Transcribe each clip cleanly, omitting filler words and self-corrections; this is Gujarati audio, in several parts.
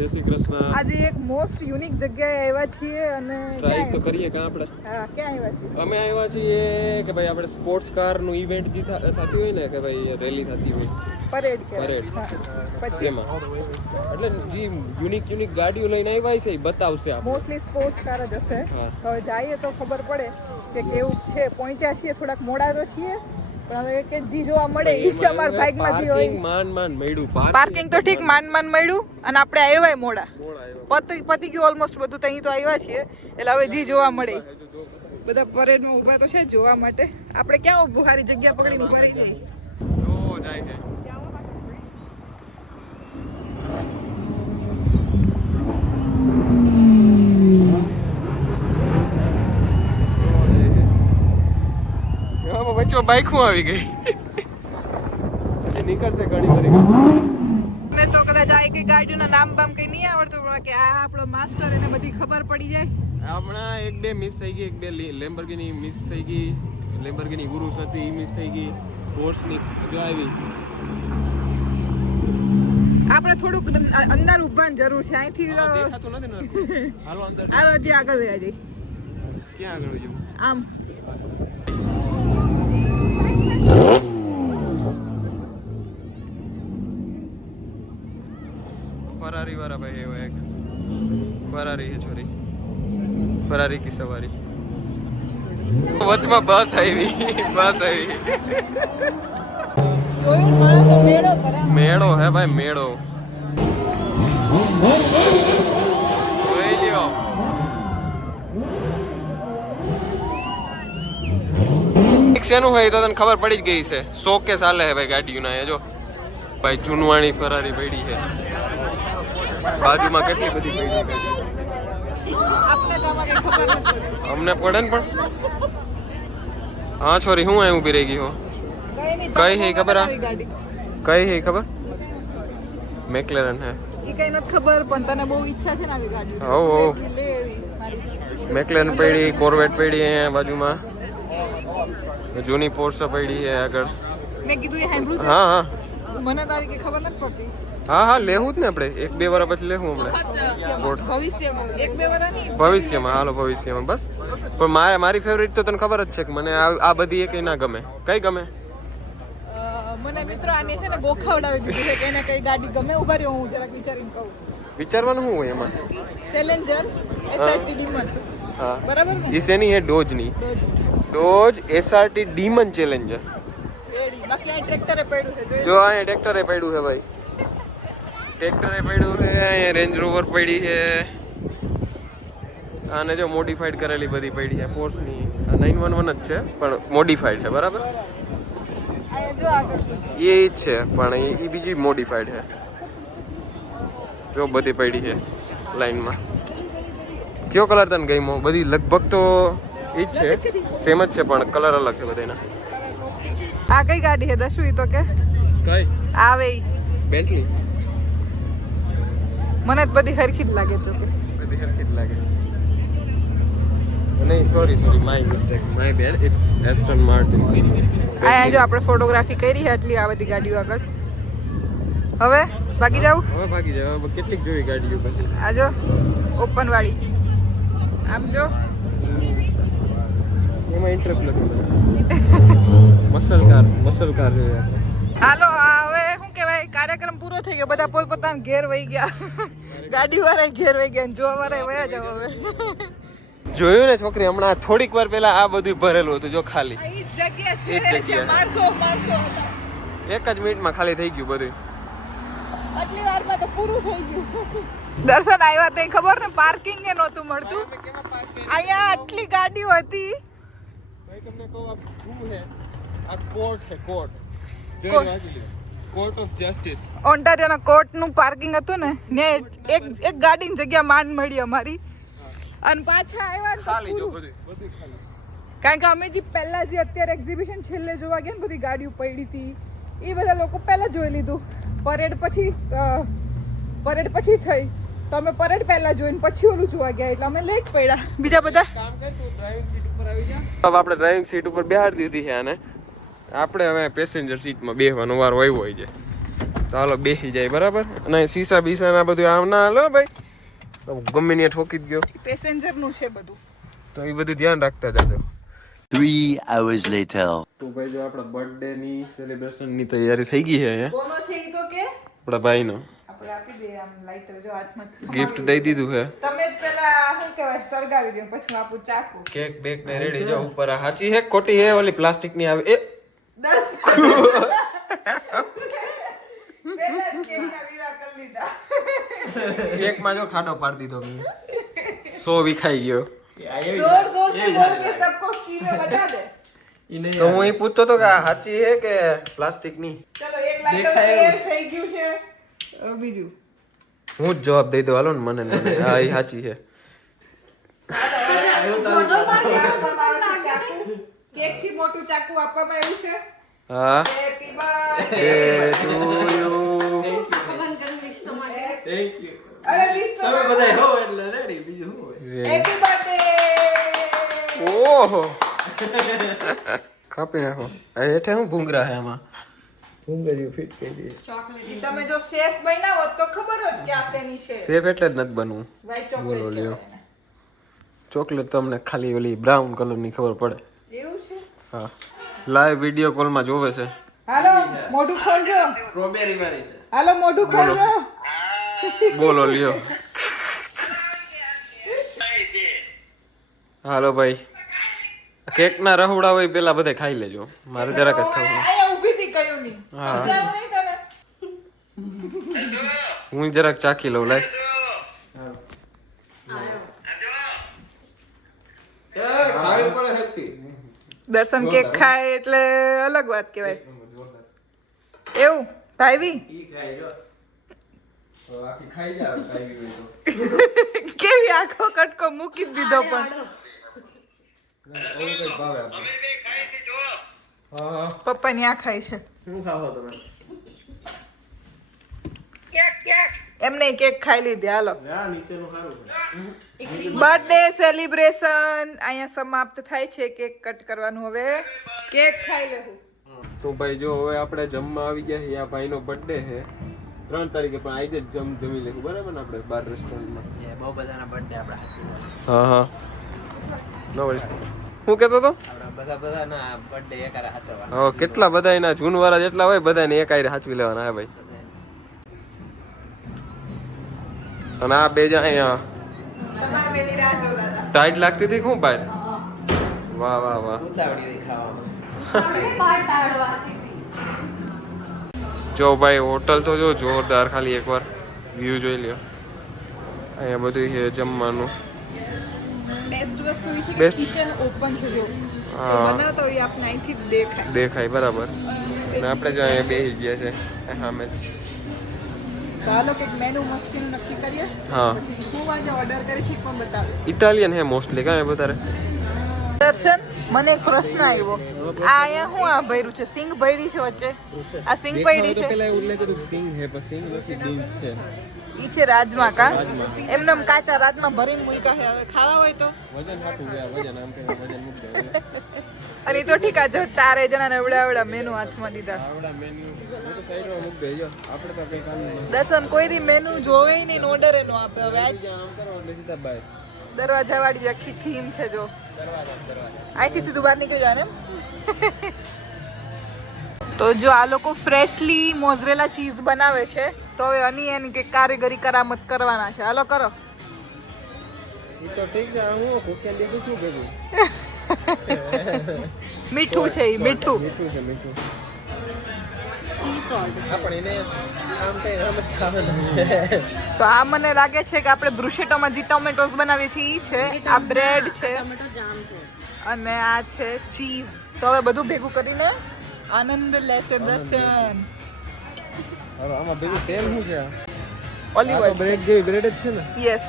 જય શ્રી કૃષ્ણ. આજે એક મોસ્ટ યુનિક જગ્યાએ આવ્યા છીએ અને ટ્રાય તો કરીએ કાં આપણે. હા, ક્યાં આવ્યા છીએ? અમે આવ્યા છીએ કે ભાઈ આપણે સ્પોર્ટ્સ કાર નું ઇવેન્ટ જે થતી હોય ને કે ભાઈ રેલી થતી હોય પરેડ પરેડ પછી એમાં એટલે જે યુનિક ગાડીઓ લઈને આવ્યા છે એ બતાવશે આપણે. મોસ્ટલી સ્પોર્ટ્સ કાર જ હશે. હા. હવે જઈએ તો ખબર પડે કે કેવું છે. પહોંચ્યા છીએ, થોડાક મોડા તો છીએ પણ હવે કે જી જોવા મળે એ અમાર બાઇકમાં જી હોય. માન મળ્યું પાર્કિંગ તો ઠીક માન મળ્યું અને આપણે આવ્યા મોડા. પતી ગયું ઓલમોસ્ટ બધું. ત્યાં તો આવ્યા છીએ એટલે હવે જી જોવા મળે. બધા પરેડમાં ઊભા તો છે જોવા માટે. આપણે ક્યાં ઊભું સારી જગ્યા પકડીને ઊભા રહી જઈએ. જાય છે. બચ્ચો બાઈક માં આવી ગઈ. નીકળશે ઘણી બધી ને તો કદાચ આ એક ગાડીઓના નામ બામ કઈ નહીં આવડતું પણ કે આ આપણો માસ્ટર એને બધી ખબર પડી જાય. હમણાં એક બે મિસ થઈ ગઈ. એક બે લેમ્બોર્ગિની મિસ થઈ ગઈ. લેમ્બોર્ગિની ઉરુસ હતી એ મિસ થઈ ગઈ. પોર્શની જો આવી. આપણે થોડુંક અંદર ઊભાની જરૂર છે. અહીંથી દેખાતું નથી ને. હાલો અંદર. હાલો જે આગળ વયા જઈએ. ક્યાં આગળ જવું? આમ फरारी वाला भाई है एक फरारी है छोरी फरारी की सवारी वचમાં બસ આવી મેળો હે ભાઈ મેળો જોઈ લ્યો શેનું હોય તો તને ખબર પડી જ ગઈ છે. શોકેસ હાલે હે ભાઈ ગાડીઓના. એ જો ભાઈ ચૂનવાણી ફરારી પડી છે બાજુમાં. કેટલી બધી પડી છે. અમને પડે ને પણ. હા છોરી હું અહીં ઊભી રહી ગઈ હો. કઈ હે ખબર? કઈ હે ખબર? મેકલેરન હે. ઈ કઈ નથી ખબર પણ તને બહુ ઈચ્છા છે ને આવી ગાડી. હો લે એવી મેકલેરન પડી, કોર્વેટ પડી અહીંયા બાજુમાં. જૂની પોર્સ પડી છે આગળ. મેં કીધું એ સાંભળ્યું. હા હા મને તો આવી કઈ ખબર નથી પડતી. હા લેવું જ ને આપણે. 1-2 વર્ષ પછી લેવું હમણાં. ભવિષ્યમાં 1-2 વર્ષ નહીં. ભવિષ્યમાં હાલો ભવિષ્યમાં બસ. પણ મારી ફેવરિટ તો તને ખબર જ છે કે મને આ બધી એક ના ગમે. કઈ ગમે? મને મિત્રો આને છે ને ગોખાવડાવી દીધું છે કે એને કઈ ગાડી ગમે. ઉભા રહ્યો હું જરાક વિચારીને કહું. વિચારવાનું શું હોય એમાં? Challenger SRT Demon. હા બરાબર ને? ઈ શેની હે? ડોજની. Dodge SRT Demon Challenger. એડી બાકી આ ટ્રેક્ટરે પડ્યું છે. જો અહીંયા ટ્રેક્ટરે પડ્યું છે ભાઈ. ટ્રેક્ટરે પડ્યું છે. અહીંયા રેન્જ રોવર પડી છે. આને જો મોડિફાઈડ કરેલી બધી પડી છે. પોર્શની 911 જ છે પણ મોડિફાઈડ છે. બરાબર. આ જો આગળ એ જ છે પણ એ બીજી મોડિફાઈડ છે. જો બધી પડી છે લાઈનમાં. કયો કલર તને ગમ્યો? બધી લગભગ તો એ જ છે, સેમ જ છે પણ કલર અલગ છે બધાના. આ કઈ ગાડી છે દશુ? ઈ તો કે કઈ આવે ઈ બેન્ટલી. મને જ બધી હરખી જ લાગે છે. બધી હરખી જ લાગે. નહીં sorry my mistake my bad. It's Aston Martin. આ જો આપણે ફોટોગ્રાફી કરી છે એટલી આ બધી ગાડીઓ આગળ. હવે ભાગી જાવ. હવે ભાગી જાવ. કેટલીક જોઈ ગાડીઓ પછી. આ જો ઓપન વાળી. આમ જો એમાં ઇન્ટરેસ્ટ નથી મને. મસલ કાર જોઈએ આપણે. હાલો હવે શું કહેવાય, કાર્યક્રમ પૂરો થઈ ગયો. બધા પોતપોતાના ઘેર વહી ગયા. ગાડી વાળા ઘેર વહી ગયા. જોવા વાળા વયા જાવ હવે. જોયું ને છોકરી, હમણાં થોડીક વાર પહેલા આ બધું ભરેલું હતું. જો ખાલી આ ઈ જ જગ્યા છે. ઈ જ જગ્યા. મારસો એક જ મિનિટમાં ખાલી થઈ ગયું બધું. આટલી વારમાં તો પૂરું થઈ ગયું. દર્શન આવ્યા તે ખબર ને પાર્કિંગ એ નહોતું મળતું. અહીંયા આટલી ગાડીઓ હતી. ભાઈ તમને કહું આ શું છે? આ કોર્ટ છે. Court of justice. ઓન્ટારિયોના કોર્ટનું પાર્કિંગ હતું ને એક ગાડીની જગ્યા માંડ મળી અમારી. અને પાછા આવ્યા ને ખાલી જો પૂરું. બધું ખાલી. કારણ કે અમે જે પહેલા જે અત્યારે એક્ઝિબિશન છેલ્લે જોવા ગયા ને બધી ગાડીઓ પડી હતી એ બધા લોકો પહેલા જોઈ લીધું. પરેડ પછી થઈ તો અમે પરેડ પહેલા જોઈને પછી ઓલું જોવા ગયા એટલે અમે લેટ પડ્યા. બીજા બધા કામ કર, તું ડ્રાઇવિંગ સીટ ઉપર આવી જા. હવે આપણે ડ્રાઇવિંગ સીટ ઉપર બેહાડી દીધી છે આને. આપણે હવે પેસેન્જર સીટમાં બેસવાનો વારો આવ્યો હોય છે. તો હાલો બેસી જાય બરાબર. અને સીસા બીસા ના બધું આમ ના હાલો ભાઈ, તો ગમે ને ઠોકી જ ગયો પેસેન્જર નું છે બધું, તો એ બધું ધ્યાન રાખતા જાજો. 3 hours later. તો ભાઈ જો આપણા બર્થડે ની સેલિબ્રેશન ની તૈયારી થઈ ગઈ છે અહીંયા. કોનો છે ઈ તો કે આપણા ભાઈનો આપણે આપી દે આમ લાઈટર જો હાથમાં ગિફ્ટ દઈ દીધું છે. તમે જ પેલા શું કહેવાય સળગાવી દો, પછી હું આપું ચાકુ. કેક બેક ને રેડી જો ઉપર. આ સાચી હે ખોટી હે? ઓલી પ્લાસ્ટિક ની આવે એ 10 પેલા જ કેકના વિવાહ કરી લીધા. કેક માં જો ખાડો પાડી દીધો મેં. 100 વિખાઈ ગયો. जोर जोर से बोल के सबको किलो बता दे. તો હું એ પૂછતો તો કે આ સાચી હે કે પ્લાસ્ટિક ની? ચલો એક લાઈટર ફેર થઈ ગયું છે. બીજું હું જ જવાબ દઈ દઉં હાલો ને મને ને હા એ સાચી છે. કેક થી મોટું ચાકુ આપવામાં આવ્યું છે. હા હેપી બર્થડે ટુ યુ. અરે લીસ્ટ તમે બધાય હો એટલે રેડી બીજું શું હોય. Happy birthday. ઓહો કાપી નાખો. આ હેઠે હું ભૂંગરા હે આમાં. ભૂંગરીઓ ફિટ કરી દે. ચોકલેટ તમે જો શેફ બન્યા હોત તો ખબર હોત કે આ શેની છે. સેફ એટલે જ નથી બનવું. વ્હાઈટ બોલો ચોકલેટ લ્યો. ચોકલેટ તમને ખાલી ઓલી બ્રાઉન કલર ની ખબર પડે. એવું છે. હા લાઈવ વિડિયો કોલ માં જોવે છે. હાલો મોઢું ખોલજો. સ્ટ્રોબેરી વાળી છે. હાલો મોઢું ખોલજો. બોલો લ્યો. હાલો ભાઈ કેક ના રહોડા હોય પેલા બધા ખાઈ લેજો. મારે જરાક જ ખાવું. આયા ઊભી થી કયું નહીં. હા. સમજાવું નહીં તને. હું જરાક ચાખી લઉં લાઈ. ખાવી પડે હેપી. દર્શન કેક ખાય એટલે અલગ વાત કહેવાય. એવું ભાઈવી ઈ ખાઈ જો. આખી ખાઈ જાવ ખાઈ ગઈ તો. કેવી આખો કટકો મૂકી જ દીધો પણ ઓલું કઈ ભાવે આપણે. હા પપ્પા ની આ ખાય છે. શું ખાવો તમે? એમને કેક ખાઈ લીધી. હાલો આ નીચેનું સારું છે. બર્થડે સેલિબ્રેશન અહીંયા સમાપ્ત થાય છે. કેક કટ કરવાનું હવે કેક ખાઈ લેવું. તો ભાઈ જો હવે આપણે જમવા આવી ગયા છીએ. આ ભાઈનો બર્થડે છે 3 તારીખે, પણ આજે જ જમી લેવું બરાબર ને આપણે બાર રેસ્ટોરન્ટમાં. બહુ બધાના બર્થડે આપણા હા હા નો વરીસ. હું કહેતો તો આપણા બધાના બર્થડે એકારે હાચવા. હા કેટલા બધા એના જૂનવાળા જેટલા હોય બધાને એક આયરે સાચવી લેવાના હે ભાઈ. અને આ બે જ અહીંયા તમારી બેની રાહ જોતા હતા. ટાઈટ લાગતી હતી શું બહાર. વાહ વાહ વાહ. ઉતાવળી રહી ખાવામાં. જો ભાઈ હોટલ તો જો જોરદાર. ખાલી એકવાર વ્યૂ જોઈ લ્યો. અહીંયા બધું છે જમવાનું. બેસ્ટ વસ્તુ એ છે કે Best. કિચન ઓપન છે જો. હા. બનાવતો હોય આપણે અહીંથી જ દેખાય. દેખાય બરાબર. અને આપણે જો અહીંયા બેસી ગયા છે સામે જ. તો હાલો કંઈક મેનુ મસ્તીનું નક્કી કરીએ. હા પછી શું આજે ઓર્ડર કરી છે એ પણ બતાવે. ઇટાલિયન હે મોસ્ટલી કાંઈ વધારે. દર્શન મને એક પ્રશ્ન આવ્યો. આ અહીંયા શું આ ભર્યું છે? સિંગ ભરી છે વચ્ચે. આ સિંગ પડી છે. પેલા એવું લાગ્યું હતું સિંગ હે પણ સિંગ નથી બીન્સ છે. ઈ છે રાજમા કા. એમને આમ કાચા રાજમા ભરીને મૂક્યા છે. હવે ખાવા હોય તો વજન કાઢું ગયા વજન આમ કે વજન મૂકી દે. અને ઈ તો ઠીક આ જો ચારે જણાને એવડા મેનુ હાથમાં દીધા. આવડા મેન્યુ હું તો સાઈડમાં મૂકી દેજો. આપણે તો કઈ કામ નહીં. દર્શન કોઈ દી મેનુ જોવે નહીં, ઓર્ડર એનો આપે. હવે આજ આમ કરો એટલે સીધા બાય. દરવાજા વાળી આખી થીમ છે જો. અહીંથી સીધું બહાર નીકળી જાય ને એમ? તો જો આ લોકો ફ્રેશલી મોઝરેલા ચીઝ બનાવે છે, તો હવે એની કે કારીગરી કરામત કરવાના છે. હાલો કરો. ઈ તો ઠીક છે. હું ભૂખ્યા દેખું છું ભેગું. મીઠું છે ઈ મીઠું. મીઠું છે મીઠું. આપણે એને આમ કઈ રમત ખાવાનું. તો આ મને લાગે છે કે આપણે બ્રુશેટોમાં જે ટોમેટોસ બનાવીએ છીએ ઈ છે. આ બ્રેડ છે અને આ છે ચીઝ. તો હવે બધું ભેગું કરીને આનંદ લેશે દર્શન. હવે આમાં ભેગું તેલ શું છે? Olive oil. બ્રેડ જેવી બ્રેડ જ છે ને? યસ.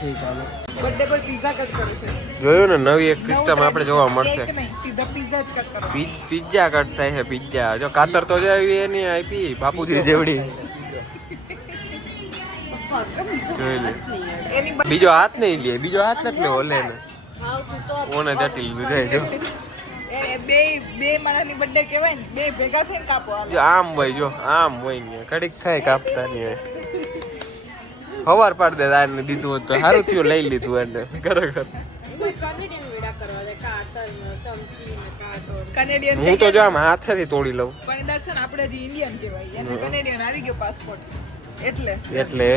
ઠીક હાલો. બર્થડે પર પિઝા કટ કરે છે. જોયું ને નવી એક સિસ્ટમ આપણે જોવા મળશે. કેક નહીં, સીધા પિઝા જ કટ કરો. પિઝા કટ થાય છે પિઝા. જો કાતર તો જાય એની આપી બાપુજી જેવડી. જોઈ લે. એની બીજો હાથ નહીં લે. બીજો હાથ નથી લેવો લે ને. ઓને જટી લીધું જાય જો. એ બે માણસની બર્થડે કહેવાય ને, બે ભેગા થઈને કાપો હાલો. જો આમ હોય, જો આમ હોય ને ઘડીક થાય કાપતા ની હોય. હવાર પાડ દે આને દીધું હોત તો સારું થયું, લઈ લીધું એને ખરેખર. કનેડિયન હું તો જો આમ હાથેથી તોડી લઉં પણ દર્શન આપણે જે ઇન્ડિયન કહેવાય એને કનેડિયન આવી ગયો પાસપોર્ટ એટલે એટલે